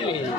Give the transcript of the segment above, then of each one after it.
पहले।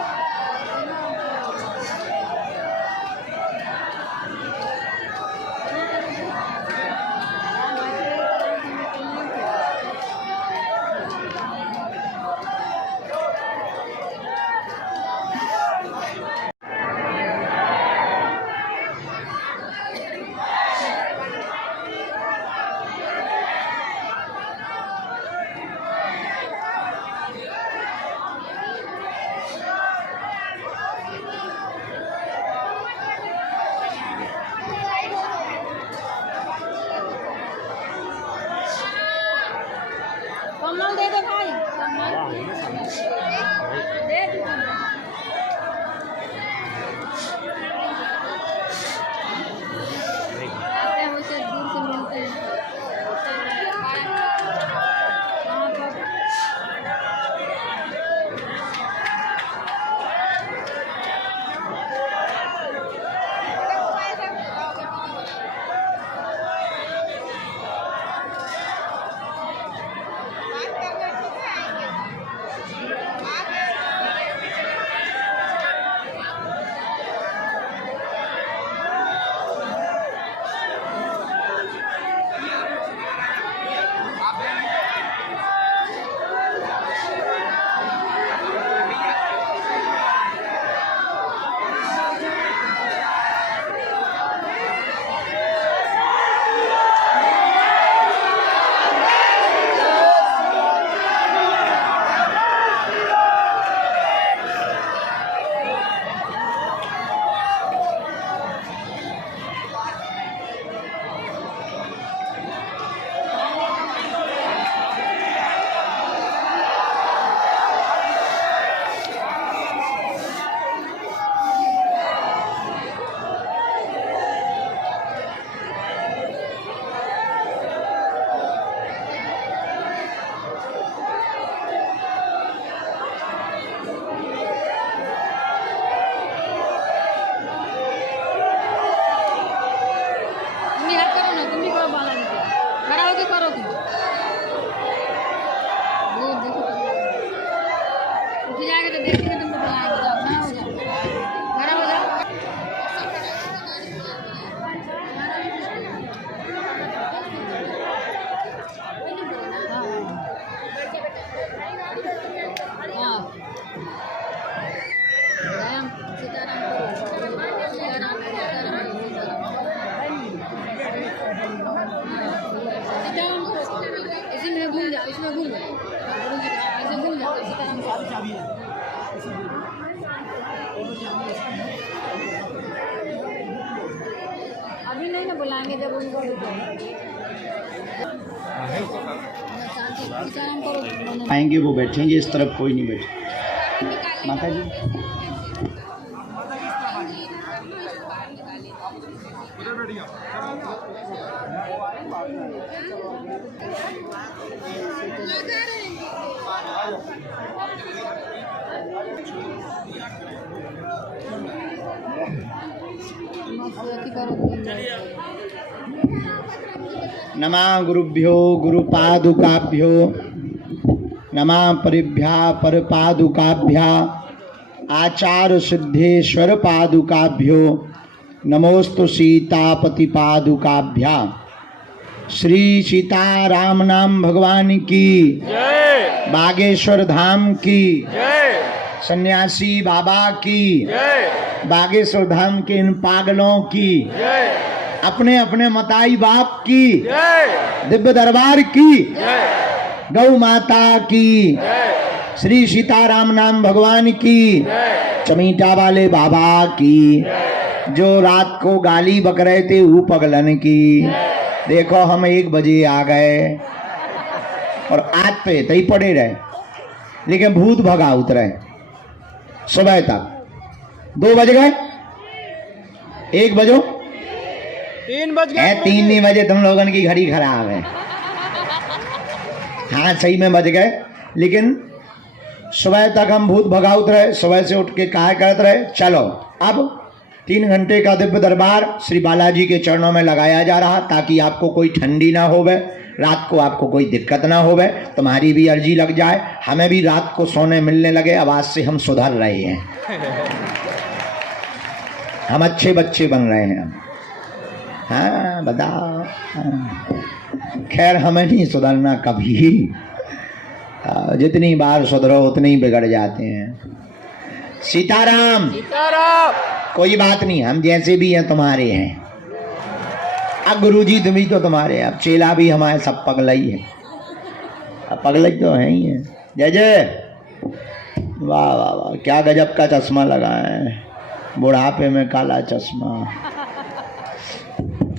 कमल दे दे भाई, कमल दे दे। आते हैं उसे दूर से मिलते हैं। हाँ तो इसमें भूल जाओ, ऐसे भूल जाओ, अभी नहीं ना बुलाएंगे जब उनको आएंगे वो बैठेंगे, इस तरफ कोई नहीं बैठे। माता जी नमः गुरुभ्यो गुरुपादुकाभ्यो नमः परिभ्या परपादुकाभ्या आचार्य सिद्धेश्वर पादुकाभ्यो नमोस्तु सीतापति पादुकाभ्या। श्री सीताराम नाम भगवान की जय, बागेश्वर धाम की जय, सन्यासी बाबा की जय, बागेश्वर धाम के इन पागलों की जय, अपने अपने मताई बाप की जय, दिव्य दरबार की जय, गौ माता की जय, श्री सीताराम नाम भगवान की जय, चमीटा वाले बाबा की जय, जो रात को गाली बक रहे थे ऊ पगलन की जय। देखो हम 1 बजे आ गए और आज पे तई पड़े रहे, लेकिन भूत भगा उतरे सुबह तक। 2 बज गए, 1 बजो, 3 बज गए, 3 नहीं बजे, तुम लोगन की घड़ी खराब है। हाँ सही में बज गए, लेकिन सुबह तक हम भूत भगाउत रहे, सुबह से उठ के काय करते रहे। चलो अब 3 घंटे का दिव्य दरबार श्री बालाजी के चरणों में लगाया जा रहा, ताकि आपको कोई ठंडी ना होवे, रात को आपको कोई दिक्कत ना होवे, तुम्हारी भी अर्जी लग जाए, हमें भी रात को सोने मिलने लगे। अब आज से हम सुधर रहे हैं, हम अच्छे बच्चे बन रहे हैं। हाँ बताओ, खैर हमें नहीं सुधरना कभी, जितनी बार सुधरो उतनी बिगड़ जाते हैं। सीताराम। सीताराम। कोई बात नहीं, हम जैसे भी हैं तुम्हारे हैं। अब गुरुजी तुम ही तो तुम्हारे हैं, अब चेला भी हमारे सब पगला ही है, अब पगला ही तो है ही है। जय जय। वाह वाह वाह, क्या गजब का चश्मा लगाए हैं, बुढ़ापे में काला चश्मा।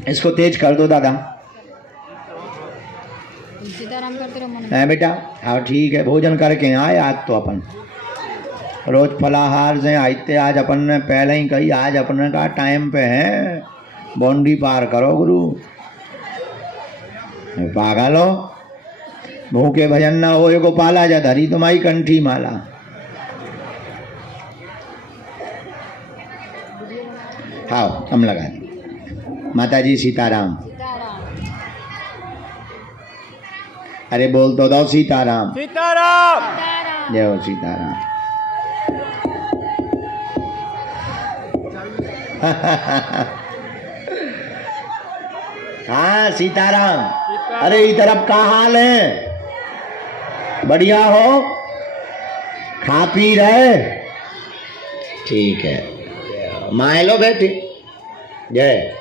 इसको तेज कर दो दादा। सीताराम करते रहो है बेटा। हाँ ठीक है, भोजन करके आए आज तो अपन रोज फलाहार से आते, आज अपन ने पहले ही कही, आज अपने का टाइम पे है, बाउंड्री पार करो गुरु। पागल हो, भूखे भजन ना हो को पाला जा, धरी तुम्हारी कंठी माला। हाँ हम लगा दी। माता जी सीताराम। अरे बोल तो दो सीताराम। सीताराम। जय हो सीताराम। हाँ सीताराम। अरे इस तरफ का हाल है? बढ़िया हो, खा पी रहे? ठीक है, माए लो बैठे। जय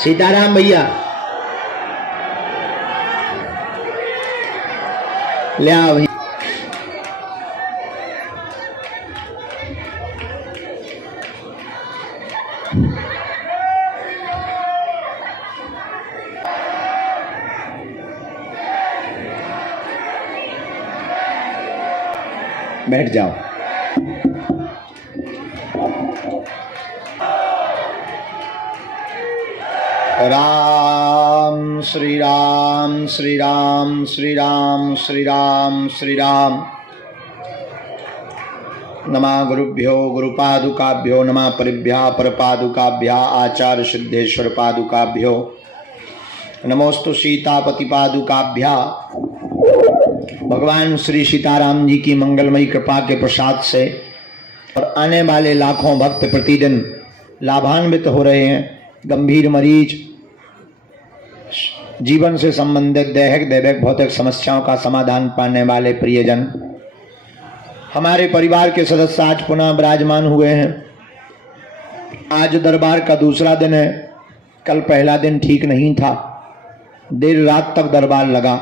सीताराम भैया। ले आओ भैया। बैठ जाओ। राम श्री राम श्री राम श्री राम श्री राम श्री राम। नमः गुरुभ्यो गुरुपादुकाभ्यो नमः परिभ्या परपादुकाभ्या आचार्य सिद्धेश्वर पादुकाभ्यो नमोस्तु सीतापति पादुकाभ्या। भगवान श्री सीताराम जी की मंगलमयी कृपा के प्रसाद से और आने वाले लाखों भक्त प्रतिदिन लाभान्वित हो रहे हैं। गंभीर मरीज, जीवन से संबंधित दैहिक दैविक भौतिक समस्याओं का समाधान पाने वाले प्रियजन, हमारे परिवार के सदस्य आज पुनः विराजमान हुए हैं। आज दरबार का दूसरा दिन है। कल पहला दिन ठीक नहीं था, देर रात तक दरबार लगा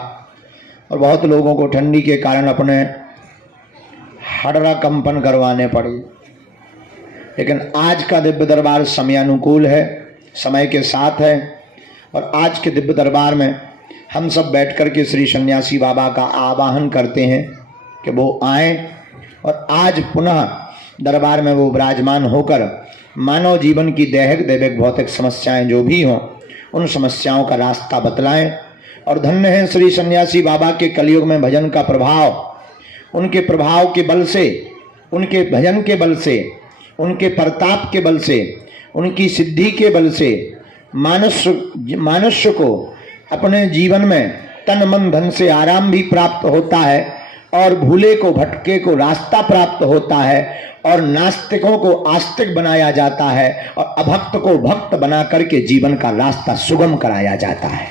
और बहुत लोगों को ठंडी के कारण अपने हड़रा कंपन करवाने पड़े। लेकिन आज का दिव्य दरबार समयानुकूल है, समय के साथ है। और आज के दिव्य दरबार में हम सब बैठकर के श्री सन्यासी बाबा का आवाहन करते हैं कि वो आए और आज पुनः दरबार में वो विराजमान होकर मानव जीवन की दैहिक दैविक भौतिक समस्याएं जो भी हों, उन समस्याओं का रास्ता बतलाएं। और धन्य है श्री सन्यासी बाबा के कलयुग में भजन का प्रभाव, उनके प्रभाव के बल से, उनके भजन के बल से, उनके प्रताप के बल से, उनकी सिद्धि के बल से मनुष्य को अपने जीवन में तन मन धन से आराम भी प्राप्त होता है और भूले को भटके को रास्ता प्राप्त होता है और नास्तिकों को आस्तिक बनाया जाता है और अभक्त को भक्त बना करके जीवन का रास्ता सुगम कराया जाता है।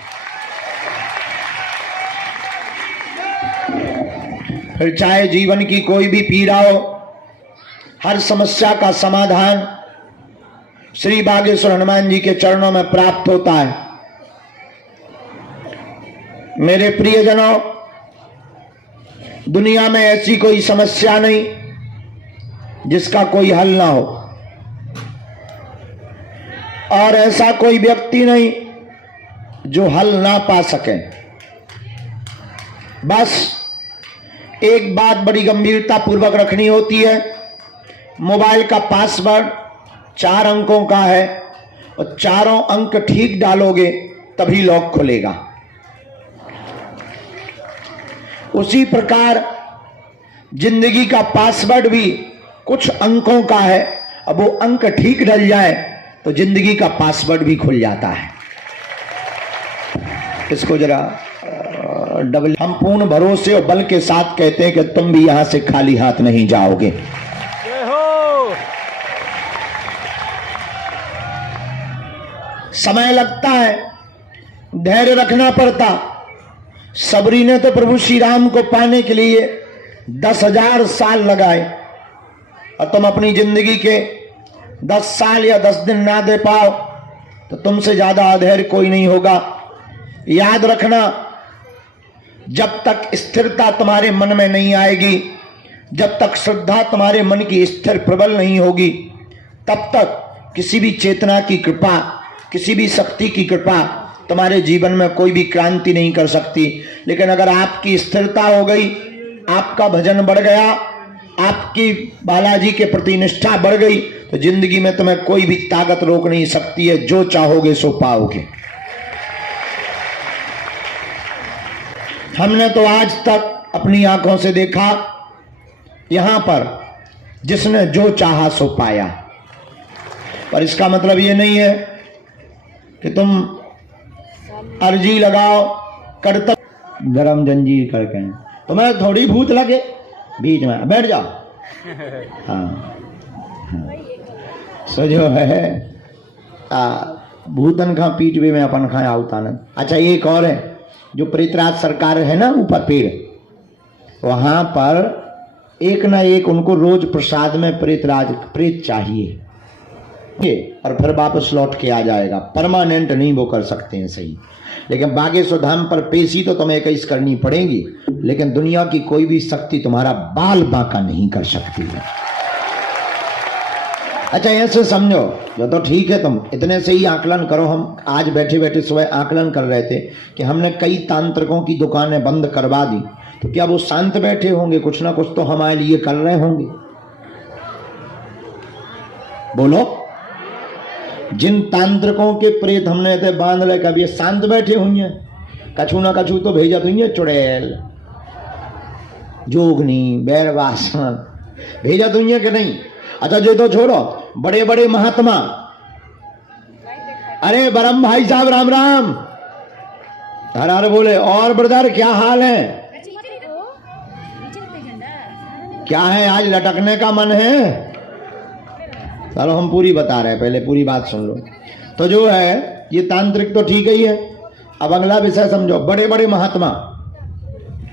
फिर चाहे जीवन की कोई भी पीड़ा हो, हर समस्या का समाधान श्री बागेश्वर हनुमान जी के चरणों में प्राप्त होता है। मेरे प्रियजनों, दुनिया में ऐसी कोई समस्या नहीं जिसका कोई हल ना हो, और ऐसा कोई व्यक्ति नहीं जो हल ना पा सके। बस एक बात बड़ी गंभीरता पूर्वक रखनी होती है। मोबाइल का पासवर्ड 4 अंकों का है और चारों अंक ठीक डालोगे तभी लॉक खुलेगा। उसी प्रकार जिंदगी का पासवर्ड भी कुछ अंकों का है, अब वो अंक ठीक डल जाए तो जिंदगी का पासवर्ड भी खुल जाता है। इसको जरा डबल। हम पूर्ण भरोसे और बल के साथ कहते हैं कि तुम भी यहां से खाली हाथ नहीं जाओगे। जय हो। समय लगता है, धैर्य रखना पड़ता। सबरी ने तो प्रभु श्री राम को पाने के लिए 10,000 साल लगाए, और तुम अपनी जिंदगी के 10 साल या 10 दिन ना दे पाओ तो तुमसे ज्यादा अधैर्य कोई नहीं होगा। याद रखना, जब तक स्थिरता तुम्हारे मन में नहीं आएगी, जब तक श्रद्धा तुम्हारे मन की स्थिर प्रबल नहीं होगी, तब तक किसी भी चेतना की कृपा, किसी भी शक्ति की कृपा तुम्हारे जीवन में कोई भी क्रांति नहीं कर सकती। लेकिन अगर आपकी स्थिरता हो गई, आपका भजन बढ़ गया, आपकी बालाजी के प्रति निष्ठा बढ़ गई, तो जिंदगी में तुम्हें कोई भी ताकत रोक नहीं सकती है। जो चाहोगे सो पाओगे। हमने तो आज तक अपनी आंखों से देखा, यहां पर जिसने जो चाहा सो पाया। पर इसका मतलब ये नहीं है कि तुम अर्जी लगाओ कर्तव्य गरम जंजीर करके, तुम्हें थोड़ी भूत लगे बीच में बैठ जाओ। हाँ, सो जो है भूतन खा पीठ भी में अपन खाए आवतानंद। अच्छा, एक और है, जो प्रेतराज सरकार है ना ऊपर पेड़, वहां पर एक ना एक उनको रोज प्रसाद में प्रेत चाहिए, और फिर वापस लौट के आ जाएगा। परमानेंट नहीं वो कर सकते हैं, सही। लेकिन बागेश्वर धाम पर पेशी तो तुम्हें 21 करनी पड़ेगी, लेकिन दुनिया की कोई भी शक्ति तुम्हारा बाल बांका नहीं कर सकती है। अच्छा, ऐसे समझो, जो तो ठीक है, तुम इतने से ही आकलन करो। हम आज बैठे बैठे सुबह आकलन कर रहे थे कि हमने कई तांत्रिकों की दुकानें बंद करवा दी, तो क्या वो शांत बैठे होंगे? कुछ ना कुछ तो हमारे लिए कर रहे होंगे। बोलो, जिन तांत्रिकों के प्रेत हमने थे बांध ले, कभी ये शांत बैठे हुई हैं? कछु ना कछु तो भेजा हुई है, चुड़ैल, जोगनी, बैरवासन भेजा हुई है कि नहीं? अच्छा, जो तो छोड़ो, बड़े बड़े महात्मा, अरे बरम भाई साहब राम राम, हर हर बोले। और ब्रदर क्या हाल है? क्या है, आज लटकने का मन है? चलो हम पूरी बता रहे हैं, पहले पूरी बात सुन लो। तो जो है ये तांत्रिक तो ठीक ही है। अब अगला विषय समझो। बड़े बड़े महात्मा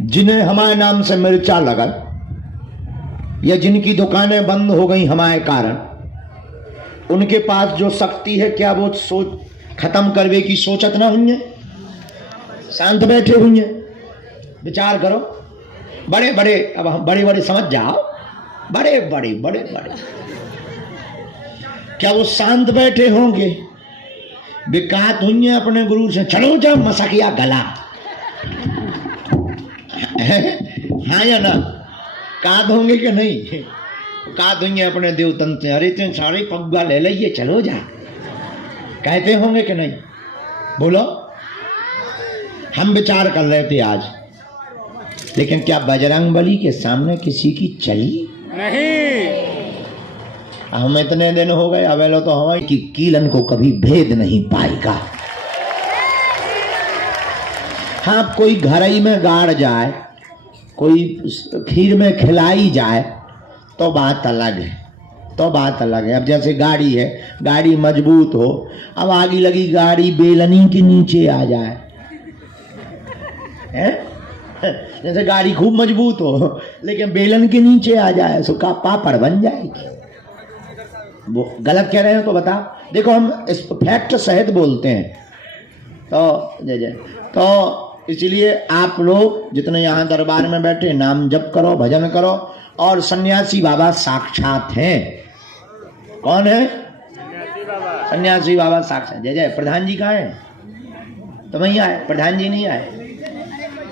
जिन्हें हमारे नाम से मिर्चा लगा, या जिनकी दुकानें बंद हो गई हमारे कारण, उनके पास जो शक्ति है, क्या वो सोच खत्म करवे की सोचत ना हुई है? शांत बैठे हुई है? विचार करो। बड़े बड़े, अब हम बड़े बड़े समझ जाओ, बड़े बड़े बड़े बड़े, क्या वो शांत बैठे होंगे? बिकात हुई है अपने गुरु से, चलो जा मसकिया गला। हाँ या ना? काद होंगे कि नहीं? काद हुई है अपने देवतन से, अरे तुम सारे पग्गा ले लिये, चलो जा, कहते होंगे कि नहीं? बोलो। हम विचार कर रहे थे आज, लेकिन क्या बजरंगबली के सामने किसी की चली? नहीं। हम इतने दिन हो गए, अवेलो तो हमारी की कीलन को कभी भेद नहीं पाएगा। हाँ, कोई घर ही में गाड़ जाए, कोई खीर में खिलाई जाए तो बात अलग है, तो बात अलग है। अब जैसे गाड़ी है, गाड़ी मजबूत हो, अब आगे लगी गाड़ी बेलनी के नीचे आ जाए, है? जैसे गाड़ी खूब मजबूत हो लेकिन बेलन के नीचे आ जाए, सुखा पापड़ बन जाएगी। वो गलत कह रहे हो तो बता। देखो, हम इस फैक्ट सहित बोलते हैं, तो जय जय। तो इसलिए आप लोग जितने यहाँ दरबार में बैठे, नाम जप करो, भजन करो। और सन्यासी बाबा साक्षात हैं। कौन है? सन्यासी बाबा साक्षात। जय जय। प्रधान जी कहाँ है? तो वहीं आए, प्रधान जी नहीं आए।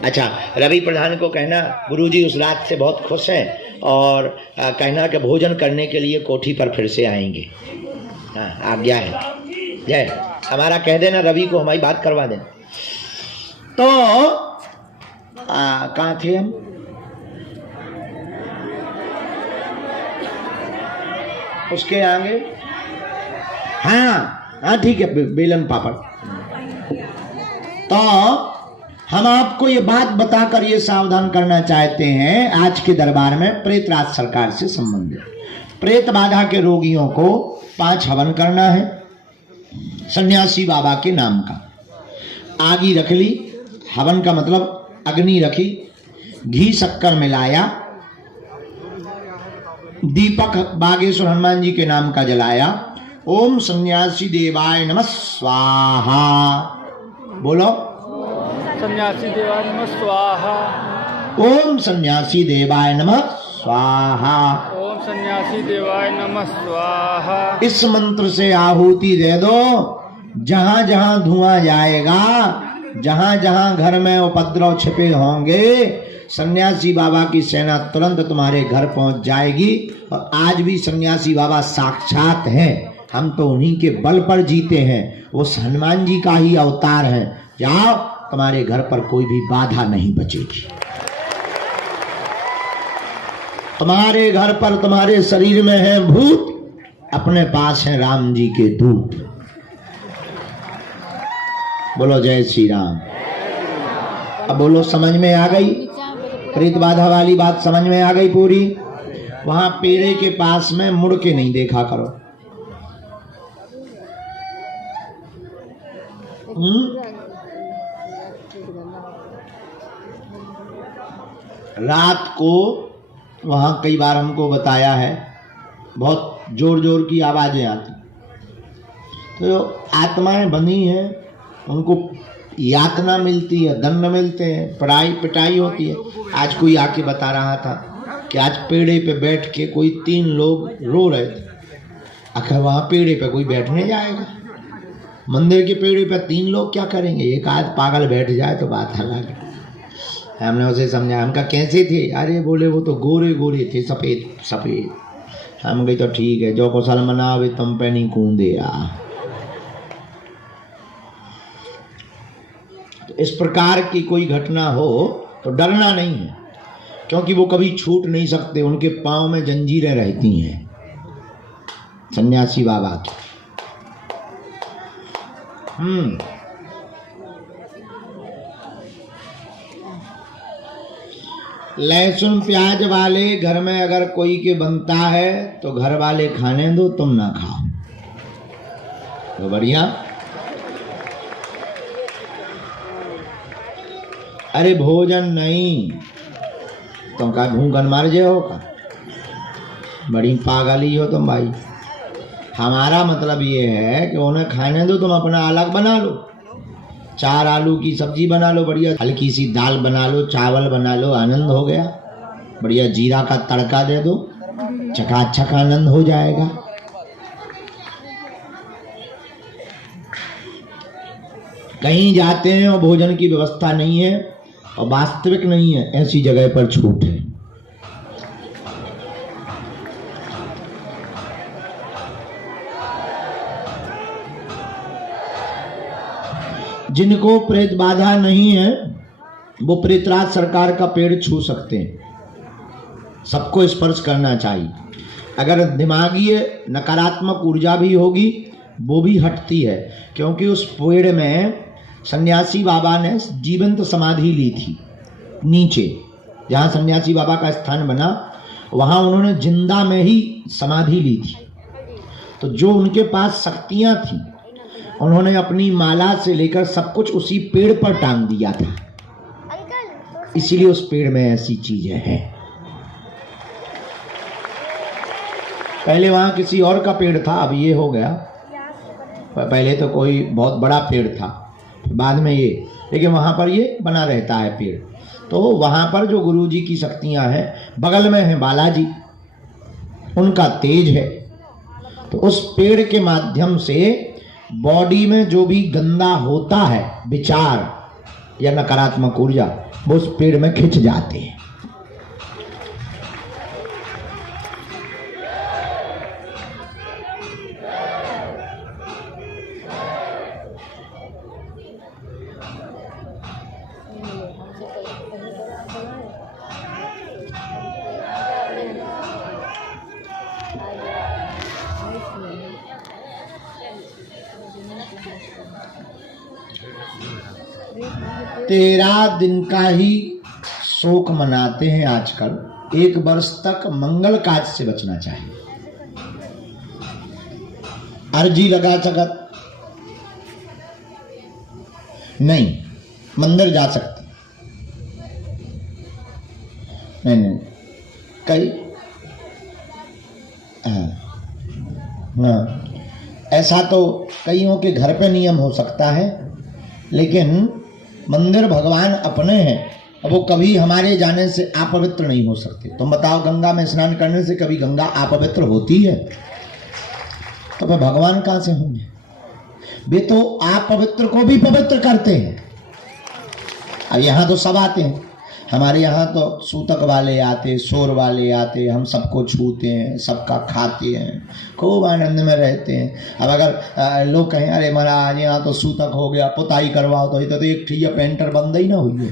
अच्छा, रवि प्रधान को कहना गुरुजी उस रात से बहुत खुश हैं, और कहना कि भोजन करने के लिए कोठी पर फिर से आएंगे। हाँ, आज्ञा है। जय। हमारा कह देना रवि को, हमारी बात करवा देना। तो कहाँ थे हम? उसके आगे, हाँ हाँ ठीक है, बेलन पापड़। तो हम आपको ये बात बताकर ये सावधान करना चाहते हैं, आज के दरबार में प्रेतराज सरकार से संबंधित प्रेत बाधा के रोगियों को 5 हवन करना है सन्यासी बाबा के नाम का। आगी रख ली, हवन का मतलब अग्नि रखी, घी शक्कर मिलाया, दीपक बागेश्वर हनुमान जी के नाम का जलाया। ओम सन्यासी देवाय नमः स्वाहा। बोलो सन्यासी देवाय नमः स्वाहा। ओम सन्यासी देवाय नमः स्वाहा। ओम सन्यासी देवाय नमः स्वाहा। इस मंत्र से आहुति दे दो, जहां जहां धुआं जाएगा, जहां जहां घर में उपद्रव छिपे होंगे, सन्यासी बाबा की सेना तुरंत तुम्हारे घर पहुंच जाएगी। और आज भी सन्यासी बाबा साक्षात हैं, हम तो उन्हीं के बल पर जीते हैं, वो हनुमान जी का ही अवतार है। जाओ, तुम्हारे घर पर कोई भी बाधा नहीं बचेगी। तुम्हारे घर पर, तुम्हारे शरीर में है भूत, अपने पास है राम जी के दूत। बोलो जय श्री राम। अब बोलो, समझ में आ गई? प्रेत बाधा वाली बात समझ में आ गई पूरी? वहां पेड़े के पास में मुड़ के नहीं देखा करो। रात को वहां कई बार हमको बताया है, बहुत जोर जोर की आवाजें आती, तो आत्माएं बनी हैं, उनको यातना मिलती है, दंड मिलते हैं, पढ़ाई पिटाई होती है। आज कोई आके बता रहा था कि आज पेड़े पे बैठ के कोई 3 लोग रो रहे थे। आखिर वहां पेड़े पे कोई बैठने जाएगा? मंदिर के पेड़े पे 3 लोग क्या करेंगे? एक आध पागल बैठ जाए तो बात अलग है। हमने उसे समझा, हमका कैसे थे? अरे बोले वो तो गोरे गोरे थे, सफेद सफेद। हम गई तो ठीक है, जो को सल मनावे तुम पे नहीं कूदे। इस प्रकार की कोई घटना हो तो डरना नहीं है, क्योंकि वो कभी छूट नहीं सकते, उनके पांव में जंजीरें रहती हैं सन्यासी बाबा की। लहसुन प्याज वाले घर में अगर कोई के बनता है तो घर वाले खाने दो, तुम ना खाओ, तो बढ़िया। अरे भोजन नहीं, तुम का भूखन मर जाओ का? बड़ी पागली हो तुम भाई। हमारा मतलब ये है कि उन्हें खाने दो, तुम अपना अलग बना लो, 4 आलू की सब्जी बना लो, बढ़िया हल्की सी दाल बना लो, चावल बना लो, आनंद हो गया। बढ़िया जीरा का तड़का दे दो, चकाचक आनंद हो जाएगा। कहीं जाते हैं और भोजन की व्यवस्था नहीं है और वास्तविक नहीं है, ऐसी जगह पर छूट है। जिनको प्रेत बाधा नहीं है वो प्रेतराज सरकार का पेड़ छू सकते हैं, सबको स्पर्श करना चाहिए। अगर दिमागी नकारात्मक ऊर्जा भी होगी वो भी हटती है, क्योंकि उस पेड़ में सन्यासी बाबा ने जीवंत समाधि ली थी। नीचे जहाँ सन्यासी बाबा का स्थान बना वहाँ उन्होंने जिंदा में ही समाधि ली थी। तो जो उनके पास शक्तियाँ थी उन्होंने अपनी माला से लेकर सब कुछ उसी पेड़ पर टांग दिया था, इसीलिए उस पेड़ में ऐसी चीजें हैं। पहले वहाँ किसी और का पेड़ था, अब ये हो गया। पहले तो कोई बहुत बड़ा पेड़ था, बाद में ये, लेकिन वहाँ पर ये बना रहता है पेड़। तो वहाँ पर जो गुरु जी की शक्तियाँ हैं, बगल में है बालाजी, उनका तेज है। तो उस पेड़ के माध्यम से बॉडी में जो भी गंदा होता है, विचार या नकारात्मक ऊर्जा, वो उस पेड़ में खिंच जाते हैं। 13 दिन का ही शोक मनाते हैं आजकल। 1 वर्ष तक मंगल काज से बचना चाहिए। अर्जी लगा सकत नहीं, मंदिर जा सकते नहीं कई हाँ, ऐसा तो कईयों के घर पे नियम हो सकता है, लेकिन मंदिर भगवान अपने हैं, अब वो कभी हमारे जाने से अपवित्र नहीं हो सकते। तुम बताओ, गंगा में स्नान करने से कभी गंगा अपवित्र होती है? तो फिर भगवान कहाँ से होंगे? वे तो अपवित्र को भी पवित्र करते हैं। अब यहाँ तो सब आते हैं, हमारे यहाँ तो सूतक वाले आते, शोर वाले आते, हम सबको छूते हैं, सबका खाते हैं, खूब आनंद में रहते हैं। अब अगर लोग कहें अरे महाराज यहाँ तो सूतक हो गया, पुताई करवाओ, तो एक ठीक पेंटर बंद ही ना हुई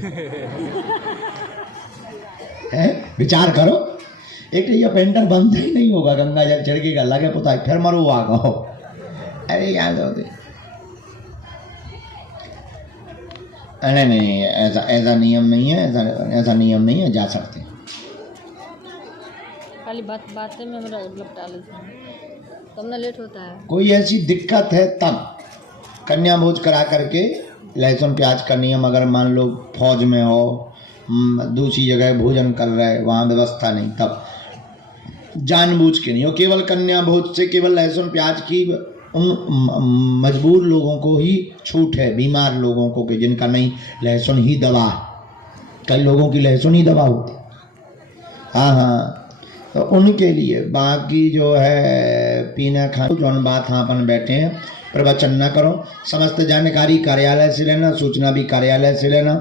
है। विचार करो, एक ठीक पेंटर बंद ही नहीं होगा, गंगा जल छिड़केगा, लगे पुताई, फिर मरो आ गो। अरे याद होते नहीं नहीं, ऐसा नियम नहीं है, ऐसा नियम नहीं है, जा सकते। खाली बातें में हमरा लपटा लेते हैं, तब ना लेट होता है। कोई ऐसी दिक्कत है तब कन्या भोज करा करके लहसुन प्याज का नियम, अगर मान लो फौज में हो, दूसरी जगह भोजन कर रहे, वहाँ व्यवस्था नहीं, तब जानबूझ के नहीं हो। केवल कन्या भोज से केवल लहसुन प्याज की उन मजबूर लोगों को ही छूट है, बीमार लोगों को, कि जिनका नहीं लहसुन ही दवा, कई लोगों की लहसुन ही दवा होती। हाँ, तो उनके लिए। बाकी जो है पीना खाना जौन बात हाँ अपन बैठे हैं, प्रवचन न करो। समस्त जानकारी कार्यालय से लेना, सूचना भी कार्यालय से लेना।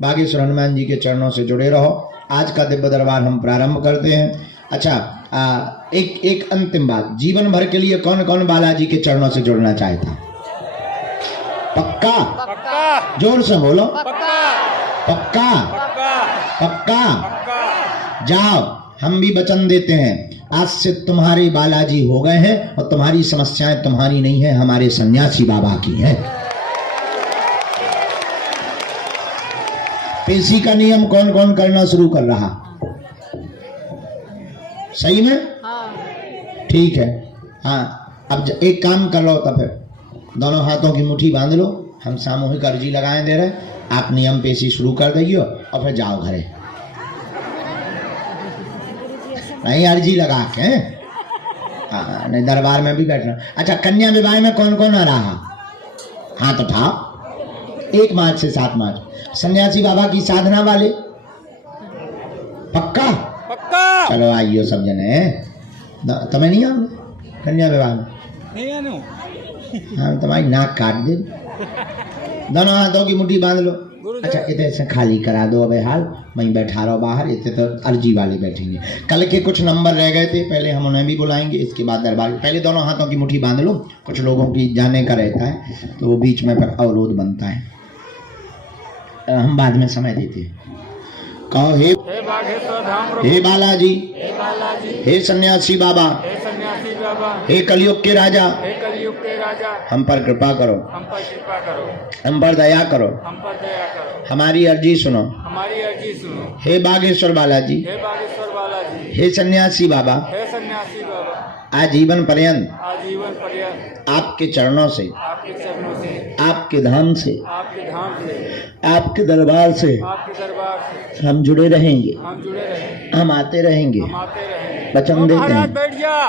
बागेश्वर हनुमान जी के चरणों से जुड़े रहो। आज का दिव्य दरबार हम प्रारंभ करते हैं। अच्छा, एक अंतिम बात, जीवन भर के लिए कौन कौन बालाजी के चरणों से जुड़ना चाहता? पक्का? पक्का। जोर से बोलो। पक्का। पक्का? पक्का। पक्का। जाओ, हम भी वचन देते हैं, आज से तुम्हारे बालाजी हो गए हैं और तुम्हारी समस्याएं तुम्हारी नहीं है, हमारे सन्यासी बाबा की हैं। पेशी का नियम कौन कौन करना शुरू कर रहा? सही में? हाँ। ठीक है। हाँ, अब एक काम कर लो, तो फिर दोनों हाथों की मुट्ठी बांध लो। हम सामूहिक अर्जी लगाए दे रहे, आप नियम पेशी शुरू कर देंगे और फिर जाओ घरे। नहीं, अर्जी लगा के। हाँ, नहीं दरबार में भी बैठना। अच्छा, कन्या विवाह में कौन कौन आ रहा? हाथ उठाओ। 1 मार्च से 7 मार्च सन्यासी बाबा की साधना वाले। पक्का? पक्का। चलो आइयो सब जने। तुम्हें नहीं आओ कन्या विवाह में? नहीं आनो। हाँ, तुम्हारी नाक काट दे। दोनों हाथों की मुट्ठी बांध लो। अच्छा, इधर से खाली करा दो। अबे हाल वहीं बैठा रहो बाहर, इतने तो अर्जी वाले बैठेंगे। कल के कुछ नंबर रह गए थे, पहले हम उन्हें भी बुलाएंगे, इसके बाद दरबार। पहले दोनों हाथों की मुट्ठी बांध लो। कुछ लोगों की जाने का रहता है तो वो बीच में फिर अवरोध बनता है, हम बाद में समय देते हैं। कहो, हे बागेश्वर धाम, हे बालाजी, हे बालाजी, हे सन्यासी बाबा, हे सन्यासी बाबा, हे कलयुग के राजा, हे कलयुग के राजा, हम पर कृपा करो, हम पर कृपा करो, हम पर दया करो, हम पर दया करो, हमारी अर्जी सुनो, हमारी अर्जी सुनो। हे बागेश्वर बालाजी, हे बागेश्वर बालाजी, हे सन्यासी बाबा, हे सन्यासी बाबा, आजीवन पर्यंत आजीवन पर्यंत आपके चरणों से, आपके चरणों से, आपके धाम से, आपके धाम से, आपके दरबार से आपके दरबार से हम जुड़े रहेंगे, हम जुड़े रहे, हम आते रहेंगे, हम आते रहे। वचन देते महाराज हैं। बैठ जा।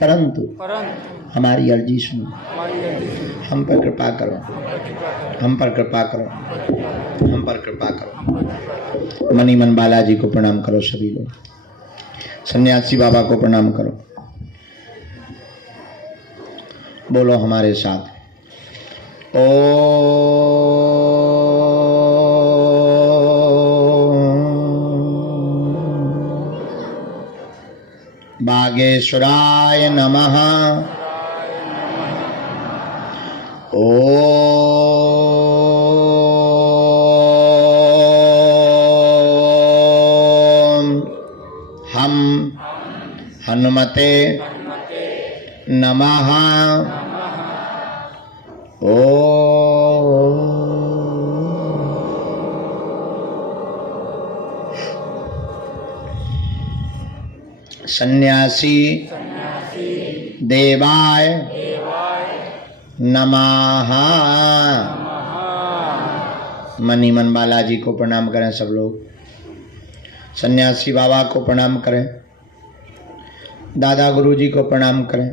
परंतु परंतु हमारी अर्जी सुनो, हमारी अर्जी सुनो, हम पर कृपा करो, हम पर कृपा करो, हम पर कृपा करो, हम पर कृपा करो, हम पर कृपा करो। हम पर कृपा करो। मनी मन बालाजी को प्रणाम करो सभी लोग। सन्यासी बाबा को प्रणाम करो। बोलो हमारे साथ, बागेश्वराय नमः। ओम हम हनुमते नमः। ओम सन्यासी देवाय नमः। मनी मन बालाजी को प्रणाम करें सब लोग। सन्यासी बाबा को प्रणाम करें, दादा गुरुजी को प्रणाम करें।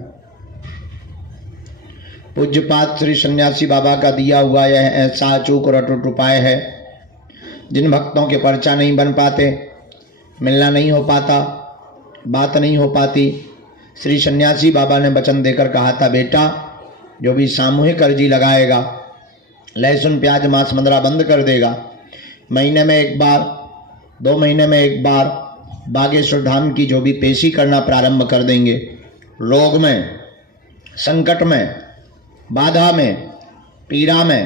पूज्यपाद श्री सन्यासी बाबा का दिया हुआ यह ऐसा अचूक और अटूट उपाय है, जिन भक्तों के पर्चा नहीं बन पाते, मिलना नहीं हो पाता, बात नहीं हो पाती, श्री सन्यासी बाबा ने वचन देकर कहा था, बेटा जो भी सामूहिक अर्जी लगाएगा, लहसुन प्याज मांस मंदरा बंद कर देगा, महीने में एक बार 2 महीने में एक बार बागेश्वर धाम की जो भी पेशी करना प्रारंभ कर देंगे, रोग में, संकट में, बाधा में, पीड़ा में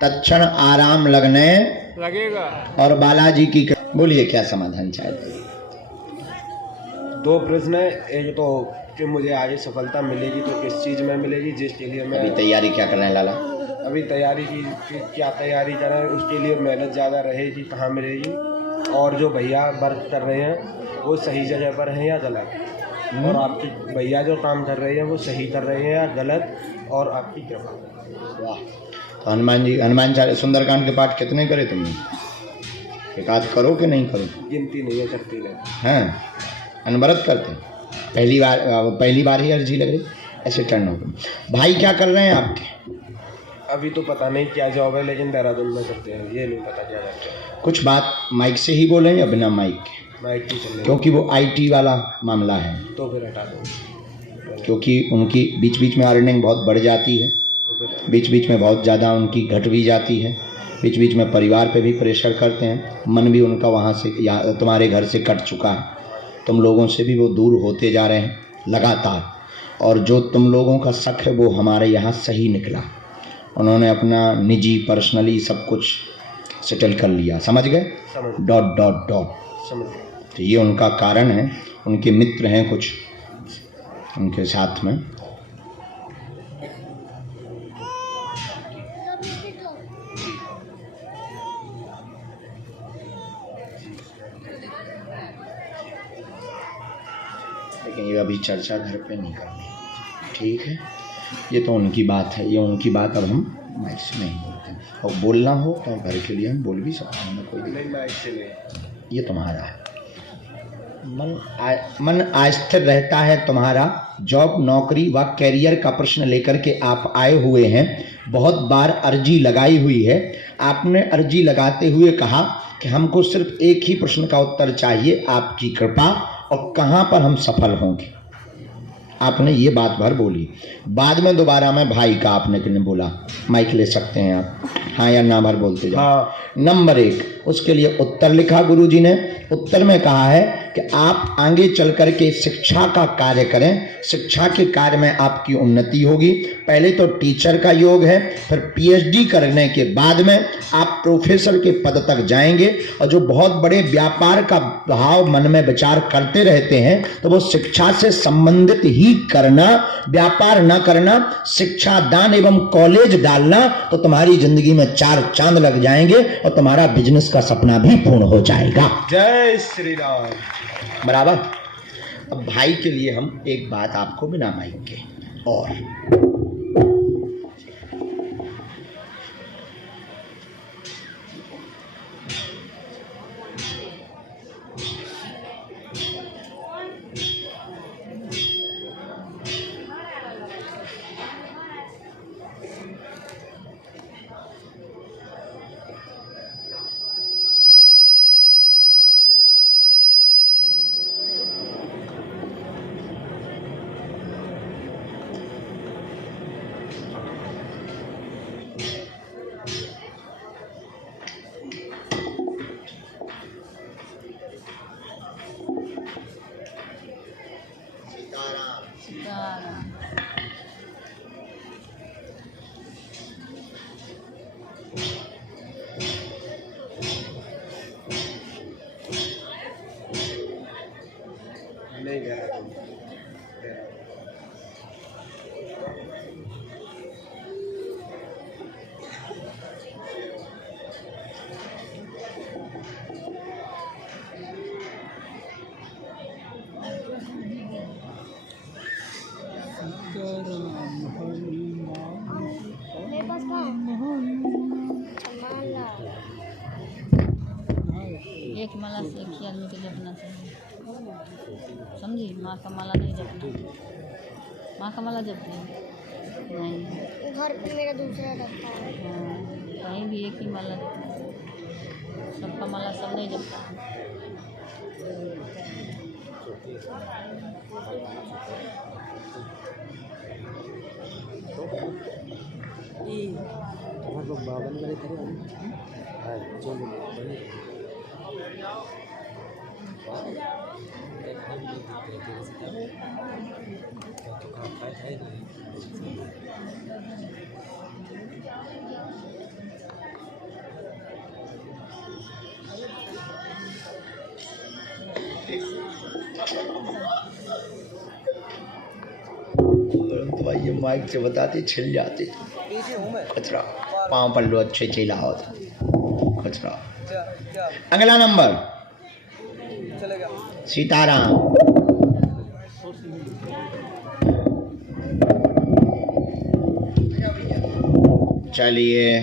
तत्क्षण आराम लगने लगेगा। और बालाजी की बोलिए क्या समाधान चाहते हैं? 2 प्रश्न है। एक तो कि मुझे आगे सफलता मिलेगी तो किस चीज़ में मिलेगी, जिसके लिए मैं अभी तैयारी क्या कर रहे हैं लाला? अभी तैयारी की क्या तैयारी कर रहे हैं, उसके लिए मेहनत ज़्यादा रहेगी, कहाँ मिलेगी। और जो भैया वर्क कर रहे हैं वो सही जगह पर हैं या गलत, और आपकी भैया जो काम कर रहे हैं वो सही कर रहे हैं या गलत, और आपकी कृपा। वाह। तो हनुमान जी, हनुमान चालीसा सुंदरकांड के पाठ कितने करे तुमने? एक आध करो कि नहीं करो? गिनती नहीं है करती नहीं। हैं, अनवरत करते? पहली बार ही अर्जी लग रही? ऐसे टर्न हो गए। भाई क्या कर रहे हैं आपके? अभी तो पता नहीं क्या जॉब है, लेकिन देहरादून में करते हैं, ये नहीं पता क्या करते हैं। कुछ बात माइक से ही बोलें या बिना माइक के? माइक की चल रही है, क्योंकि वो आईटी वाला मामला है, तो फिर हटा दो। क्योंकि उनकी बीच बीच में अर्निंग बहुत बढ़ जाती है, बीच बीच में बहुत ज़्यादा उनकी घट भी जाती है, बीच बीच में परिवार पे भी प्रेशर करते हैं, मन भी उनका वहाँ से या तुम्हारे घर से कट चुका है, तुम लोगों से भी वो दूर होते जा रहे हैं लगातार। और जो तुम लोगों का शक है वो हमारे यहाँ सही निकला, उन्होंने अपना निजी पर्सनली सब कुछ सेटल कर लिया, समझ गए? Dot dot dot. समझ गए। तो ये उनका कारण है, उनके मित्र हैं कुछ उनके साथ में। लेकिन ये अभी चर्चा घर पे नहीं करनी, ठीक है? ये तो उनकी बात है, ये उनकी बात अब हम माइक से नहीं बोलते हैं। और बोलना हो तो घर के लिए हम बोल भी सकते हैं, कोई नहीं, माइक से नहीं। ये तुम्हारा है। मन अस्थिर रहता है तुम्हारा, जॉब नौकरी व कैरियर का प्रश्न लेकर के आप आए हुए हैं। बहुत बार अर्जी लगाई हुई है, आपने अर्जी लगाते हुए कहा कि हमको सिर्फ एक ही प्रश्न का उत्तर चाहिए, आपकी कृपा, और कहाँ पर हम सफल होंगे। आपने ये बात भर बोली, बाद में दोबारा में भाई का आपने किन्हें बोला, माइक ले सकते हैं आप, हाँ या ना भर बोलते जाओ। हाँ। नंबर 1, उसके लिए उत्तर लिखा गुरुजी ने। उत्तर में कहा है कि आप आगे चल कर के शिक्षा का कार्य करें, शिक्षा के कार्य में आपकी उन्नति होगी। पहले तो टीचर का योग है, फिर पीएचडी करने के बाद में आप प्रोफेसर के पद तक जाएंगे। और जो बहुत बड़े व्यापार का भाव मन में विचार करते रहते हैं, तो वो शिक्षा से संबंधित ही करना, व्यापार न करना, शिक्षा दान एवं कॉलेज डालना, तो तुम्हारी जिंदगी में 4 चांद लग जाएंगे और तुम्हारा बिजनेस का सपना भी पूर्ण हो जाएगा। जय श्री राम। बराबर। अब भाई के लिए हम एक बात आपको बिना माइक के, और एक माला से एक ही आदमी को जपना चाहिए, समझी। माँ का माला नहीं जपना, माँ का माला जपना नहीं, घर पे मेरा दूसरा रखता है। हाँ, कहीं भी एक ही माला जपना, सबका माला सब नहीं जपता है। तो ये माइक से बताते छिल जाते, कचरा पाँव पल्लू अच्छे चिल्लाओ था कचरा। अगला नंबर सीताराम। चलिए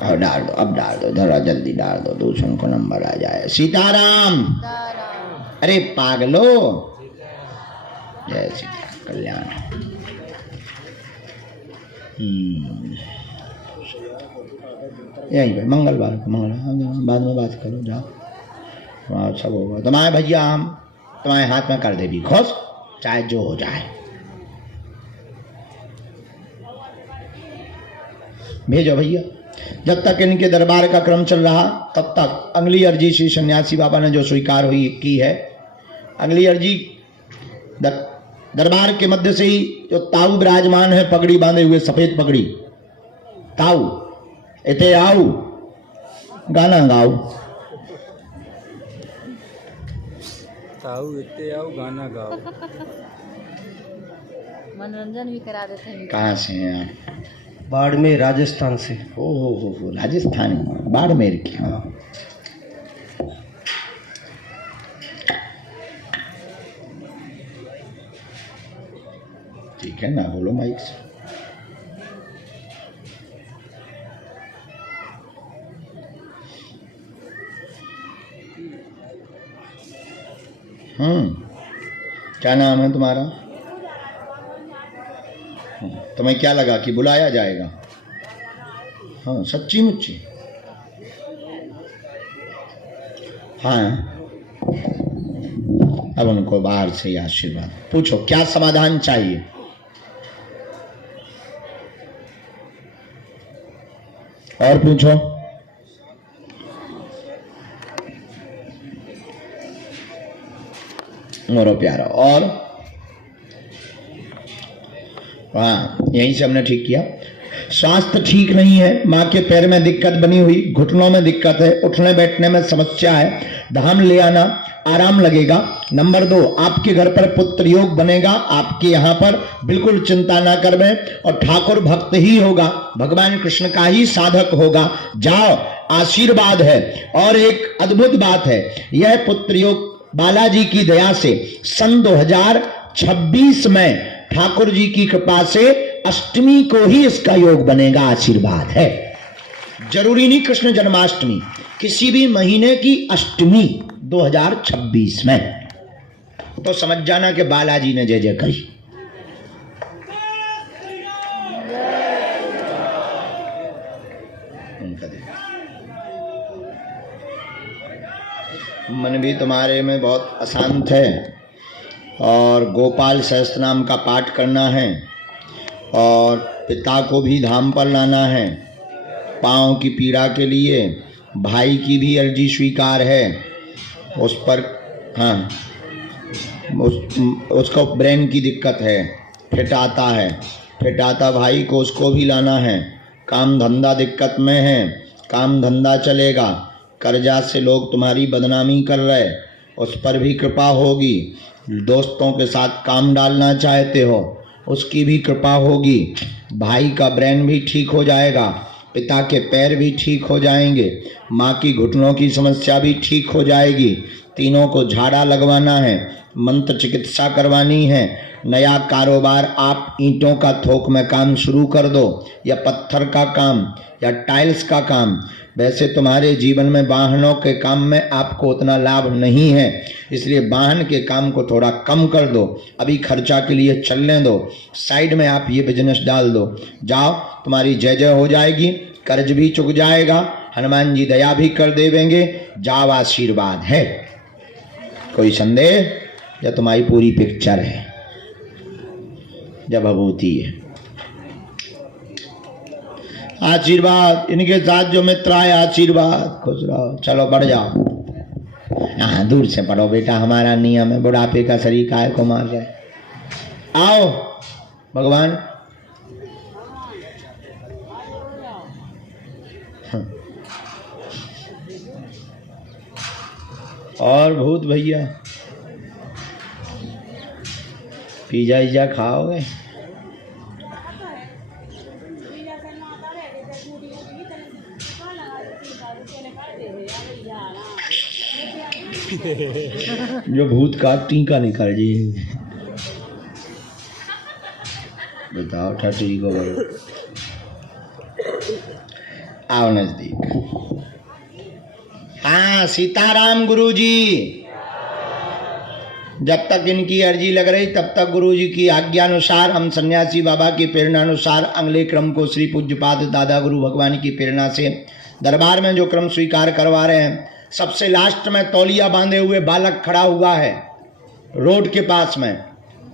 अब डाल दो, अब डाल दो, जरा जल्दी डाल दो, दूसरों को नंबर आ जाए। सीताराम। अरे पागलो, जय सीता कल्याण। यहीं पे मंगलवार को, मंगलवार बाद में बात करो, जाओ वहाँ सब होगा। तुम्हारे भैया हम तुम्हारे हाथ में कर दे भी खुश, चाहे जो हो जाए। भेजो भैया। जब तक इनके दरबार का क्रम चल रहा तब तक अगली अर्जी श्री सन्यासी बाबा ने जो स्वीकार हुई की है। अगली अर्जी दरबार के मध्य से ही जो ताऊ विराजमान है, पगड़ी बांधे हुए, सफेद पगड़ी, ताऊ इते आओ गाना गाओ। ताऊ इते आओ गाना गाओ। मनोरंजन भी करा देते हैं। कहाँ से हैं यार? बाड़मेर राजस्थान से। हो राजस्थान, बाड़मेर की। हाँ ठीक है ना, बोलो माइक से। क्या नाम है तुम्हारा? तुम्हें क्या लगा कि बुलाया जाएगा? हाँ सच्ची मुच्ची? हाँ, अब उनको बाहर से ही आशीर्वाद पूछो, क्या समाधान चाहिए? और पूछो। मोरो प्यारा। और हाँ, यहीं से हमने ठीक किया। स्वास्थ्य ठीक नहीं है, माँ के पैर में दिक्कत बनी हुई, घुटनों में दिक्कत है, उठने बैठने में समस्या है, धाम ले आना आराम लगेगा। नंबर 2, आपके घर पर पुत्र योग बनेगा, आपके यहाँ पर बिल्कुल चिंता ना करवें, और ठाकुर भक्त ही होगा, भगवान कृष्ण का ही साधक होगा। जाओ, आशीर्वाद है। और एक अद्भुत बात है, यह पुत्र योग बालाजी की दया से सन 2026 में ठाकुर जी की कृपा से अष्टमी को ही इसका योग बनेगा। आशीर्वाद है, जरूरी नहीं कृष्ण जन्माष्टमी, किसी भी महीने की अष्टमी 2026 में, तो समझ जाना कि बालाजी ने जय जय करी। मन भी तुम्हारे में बहुत अशांत है, और गोपाल सहस्त्र नाम का पाठ करना है, और पिता को भी धाम पर लाना है। पाँव की पीड़ा के लिए भाई की भी अर्जी स्वीकार है, उस पर हाँ उसको ब्रेन की दिक्कत है, फिट आता है, फिट आता भाई को, उसको भी लाना है। काम धंधा दिक्कत में है, काम धंधा चलेगा, कर्जा से लोग तुम्हारी बदनामी कर रहे, उस पर भी कृपा होगी। दोस्तों के साथ काम डालना चाहते हो, उसकी भी कृपा होगी। भाई का ब्रेन भी ठीक हो जाएगा, पिता के पैर भी ठीक हो जाएंगे, माँ की घुटनों की समस्या भी ठीक हो जाएगी। तीनों को झाड़ा लगवाना है, मंत्र चिकित्सा करवानी है, नया कारोबार आप ईंटों का थोक में काम शुरू कर दो या पत्थर का काम या टाइल्स का काम। वैसे तुम्हारे जीवन में वाहनों के काम में आपको उतना लाभ नहीं है, इसलिए वाहन के काम को थोड़ा कम कर दो, अभी खर्चा के लिए चलने दो, साइड में आप ये बिजनेस डाल दो। जाओ, तुम्हारी जय जय हो जाएगी, कर्ज भी चुक जाएगा, हनुमान जी दया भी कर देवेंगे। जाओ, आशीर्वाद है। कोई संदेह? या तुम्हारी पूरी पिक्चर है, जब भभूति है। आशीर्वाद, इनके साथ जो मित्र आए आशीर्वाद, खुश रहो। चलो बढ़ जाओ। हाँ, दूर से पढ़ो बेटा, हमारा नियम है, बुढ़ापे का शरीर काय को मार रहे। आओ भगवान। और भूत भैया पिज्जा इज्जा खाओगे? जो भूत का टीका निकाल जी, बताओ ठटी को बोलो। आओ नजदीक। हाँ, सीताराम गुरुजी। जब तक इनकी अर्जी लग रही तब तक गुरुजी की आज्ञा अनुसार हम सन्यासी बाबा की प्रेरणा अनुसार अगले क्रम को श्री पूज्यपाद दादा गुरु भगवान की प्रेरणा से दरबार में जो क्रम स्वीकार करवा रहे हैं। सबसे लास्ट में तौलिया बांधे हुए बालक खड़ा हुआ है रोड के पास में,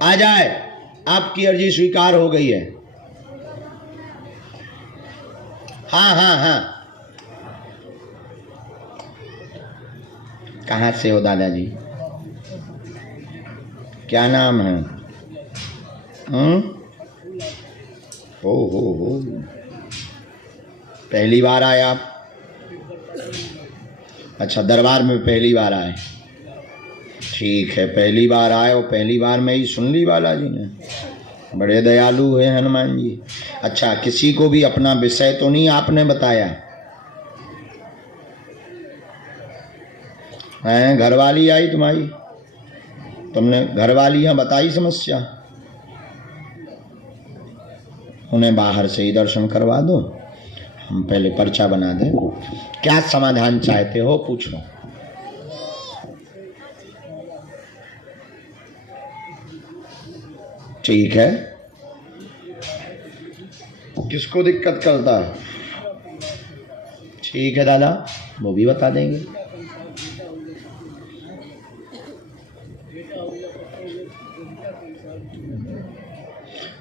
आ जाए, आपकी अर्जी स्वीकार हो गई है। हाँ हाँ हाँ, कहाँ से हो दादाजी? क्या नाम है? हो पहली बार आए आप? अच्छा, दरबार में पहली बार आए, ठीक है, पहली बार आए और पहली बार में ही सुन ली बालाजी ने। बड़े दयालु है हनुमान जी। अच्छा, किसी को भी अपना विषय तो नहीं आपने बताया है? घरवाली आई तुम्हारी, तुमने घरवाली यहाँ बताई समस्या, उन्हें बाहर से ही दर्शन करवा दो, हम पहले पर्चा बना दें। क्या समाधान चाहते हो पूछ लो। ठीक है, किसको दिक्कत करता है? ठीक है दादा, वो भी बता देंगे।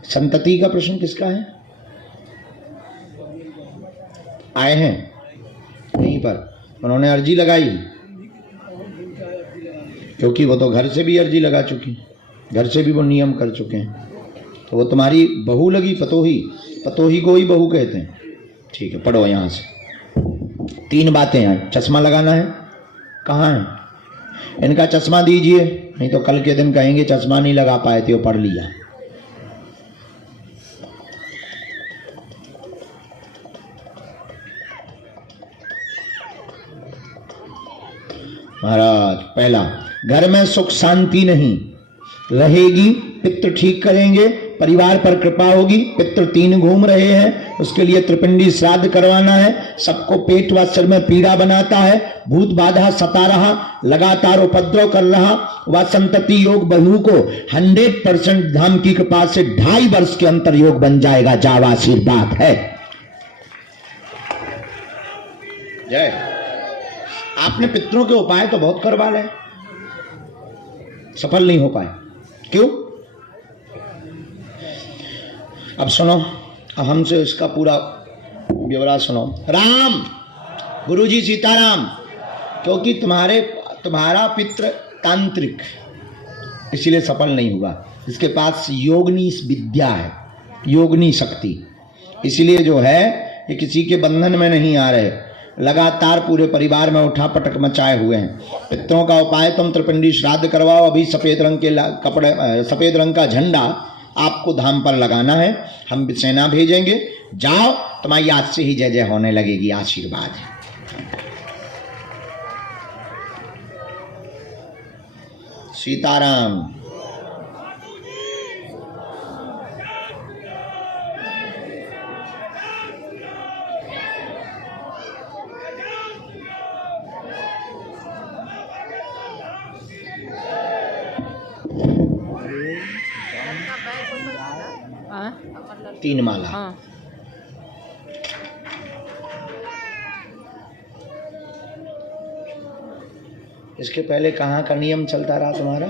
संतति का प्रश्न किसका है? आए हैं यहीं पर, उन्होंने अर्जी लगाई, क्योंकि वो तो घर से भी अर्जी लगा चुकी, घर से भी वो नियम कर चुके हैं। तो वो तुम्हारी बहू लगी, पतोही, पतोही को ही बहू कहते हैं। ठीक है, पढ़ो यहाँ से। 3 बातें हैं। चश्मा लगाना है, कहाँ है? इनका चश्मा दीजिए, नहीं तो कल के दिन कहेंगे चश्मा नहीं लगा पाए थे, वो पढ़ लिया। महाराज, पहला, घर में सुख शांति नहीं रहेगी, पितृ ठीक करेंगे, परिवार पर कृपा होगी। पितृ 3 घूम रहे हैं, उसके लिए त्रिपिंडी श्राद्ध करवाना है। सबको पेट व सिर में पीड़ा बनाता है, भूत बाधा सता रहा, लगातार उपद्रव कर रहा, वह संतति योग बहू को 100% धाम की कृपा से 2.5 वर्ष के अंतर योग बन जाएगा। जावा, आशीर्वाद है। जय। आपने पितरों के उपाय तो बहुत करवा ले, सफल नहीं हो पाए, क्यों? अब सुनो, अब हमसे इसका पूरा ब्यौरा सुनो। राम, गुरुजी सीताराम, क्योंकि तुम्हारा पितृ तांत्रिक, इसीलिए सफल नहीं हुआ। इसके पास योगनी विद्या है, योगनी शक्ति, इसीलिए जो है ये किसी के बंधन में नहीं आ रहे, लगातार पूरे परिवार में उठा पटक मचाए हुए हैं। पितरों का उपाय, तुम त्रिपिंडी श्राद्ध करवाओ। अभी सफेद रंग के कपड़े, सफेद रंग का झंडा आपको धाम पर लगाना है, हम सेना भेजेंगे। जाओ, तुम्हारी आज से ही जय जय होने लगेगी। आशीर्वाद है। सीताराम। हाँ 3 माला। हाँ इसके पहले कहाँ का नियम चलता रहा तुम्हारा?